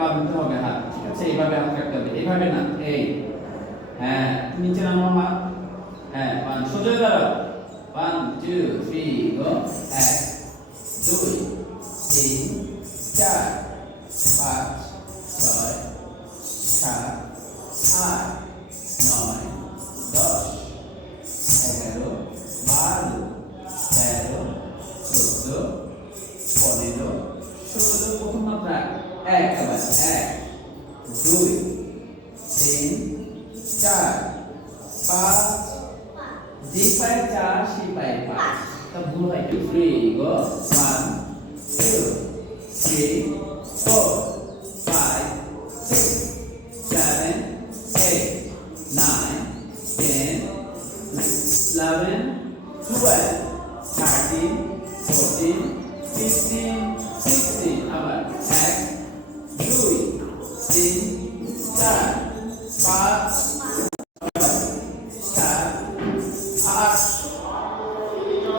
পা ধরতে হবে হাত, ঠিক আছে? এইভাবে হাত রাখতে হবে, এইভাবে না, এই, হ্যাঁ নিচে নামো হাত, হ্যাঁ সোজা দাঁড়াও, 1 2 3 গো, 1 2 3 4 5 6 7 8 9 10 11 12 13 14 15 16 প্রথম মাত্রা এক, আবার 1 2 3 4 5 যে পায়ে 4 সেই পায়ে 5, তা ভুল হয় কি? 3 গো, 1 2 3 4 5 6 7 8 9 10 11 12 13 14 15 16, আবার 1 2 3 4 5